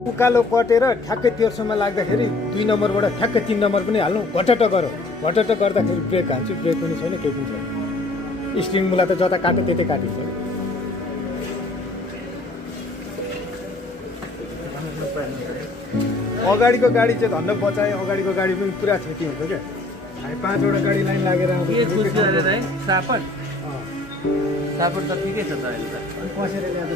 उकालो कटेर ठ्याक्कै तेर्सोमा लाग्दाखेरि 2 नम्बरबाट ठ्याक्कै 3 नम्बर पनि हाल्नु घटट गर्दाखेरि ब्रेक हाल्छु ब्रेक पनि छैन केही पनि छैन स्टियरिङ मुला त जता काट्यो त्यतै काटिन्छ अगाडिको गाडी चाहिँ धन्न बचाए अगाडिको गाडी पनि पुरा क्षति हुन्छ क्या हामी 5 वटा गाडी लाइन लागेर सापट त ठिकै छ त अहिले त पसेर ल्याएको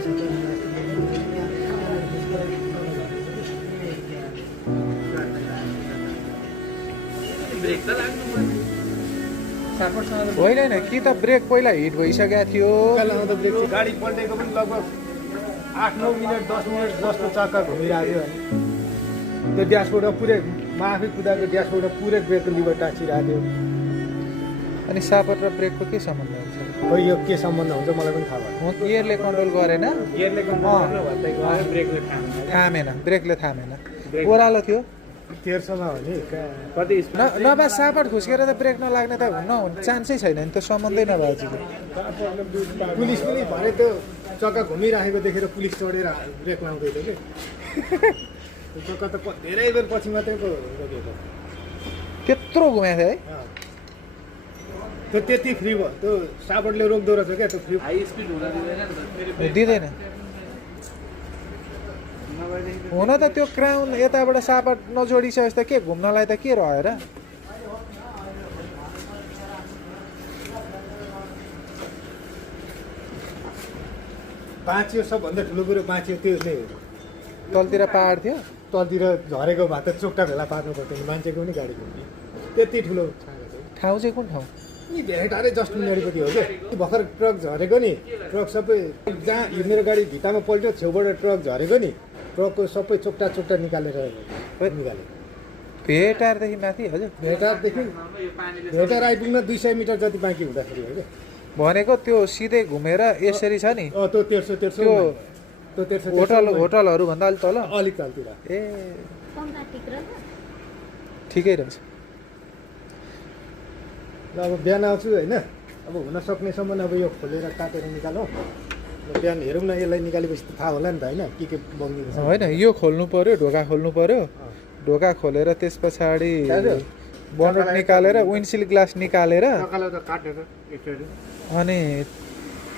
ब्रेक त लाग्नु पर्यो सापटसँग होइन कि त ब्रेक पहिला हिट भइसकेको थियो आउँदा ब्रेक चाहिँ गाडी पल्टेको पनि लगभग 8-9 मिनट 10 मिनट जस्तो चक्का घुमिरहेको थियो त्यो ड्यासबोर्ड पुरै म आफै कुदाएको ड्यासबोर्ड पुरै ब्रेकको लिभर टाँसिरहेको थियो अनि सापट र ब्रेकको के सम्बन्ध हुन्छ खै यो के सम्बन्ध हुन्छ मलाई पनि थाहा भएन गियरले कन्ट्रोल गरेन गियरले कन्ट्रोल गर्नु ब्रेकले थामेन ब्रेकले थामेन ओह्रालो थियो तेर्सोमा हो नि कति नभए सापट खुस्केर त ब्रेक नलाग्ने त नहुने चान्सै छैन नि त्यो सम्बन्धै नभएपछि पुलिस पनि भरे त्यो चक्का घुमिराखेको देखेर पुलिस चढेर ब्रेक लाउँदै थियो कि त्यो चक्का त धेरै बेर पछि मात्रै पो रोकेको त्यत्रो घुमेको थियो है त्यो त्यति फ्री भयो त्यो सापटले रोक्दो रहेछ क्या त्यो फ्री हाई स्पिड हुन दिँदैन नि त फेरि दिँदैन हुन त त्यो क्राउन यताबाट सापट नजोडिसकेपछि त के घुम्नलाई त के रह्यो र बाँच्यो सबभन्दा ठुलो कुरो बाँच्यो त्यो नै हो तलतिर पहाड थियो तलतिर झरेको भए त चोक्टा भेला पार्नु पर्थ्यो नि मान्छेको पनि गाडीको पनि त्यति ठुलो ठाउँ चाहिँ कुन ठाउँ यी धेरै टाढै जस्ट मुनिपट्टि हो क्या भर्खर ट्रक झरेको नि ट्रक सबै जहाँ मेरो गाडी भित्तामा पल्ट्यो छेउबाट ट्रक झरेको नि ट्रकको सबै चोक्टा निकालेर निकाल्यो भेटारदेखि माथि हजुर भेटार आइपुग्न 200 मिटर जति बाँकी हुँदाखेरि हो क्या भनेको त्यो सिधै घुमेर यसरी छ नि त्यो तेर्सो होटलहरू भन्दा अलिक तल अलिक तलतिर ए ठिकै रहेछ ल अब बिहान आउँछु होइन अब हुन सक्नेसम्म अब यो खोलेर काटेर निकालौँ बिहान हेरौँ न यसलाई निकालेपछि त थाहा होला नि त होइन के बगिएको छ होइन यो खोल्नु पर्यो ढोका खोल्नु पर्यो ढोका खोलेर त्यस पछाडि बनोट निकालेर विन्डसिल ग्लास निकालेर अनि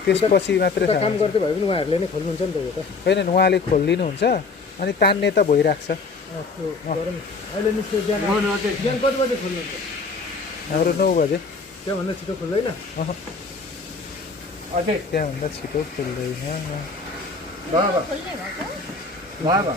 त्यसपछि मात्रै थाहा काम गर्दै भयो भने उहाँहरूले नै खोल्नुहुन्छ नि त यो त होइन उहाँले खोलिदिनुहुन्छ अनि तान्ने त भइरहेको छ अहिले निस्क्यो बिहान कति बजी खोल्नुहुन्छ हाम्रो 9 बजे त्योभन्दा छिटो खोल्दैन अझै त्यहाँभन्दा छिटो खोल्दैन भयो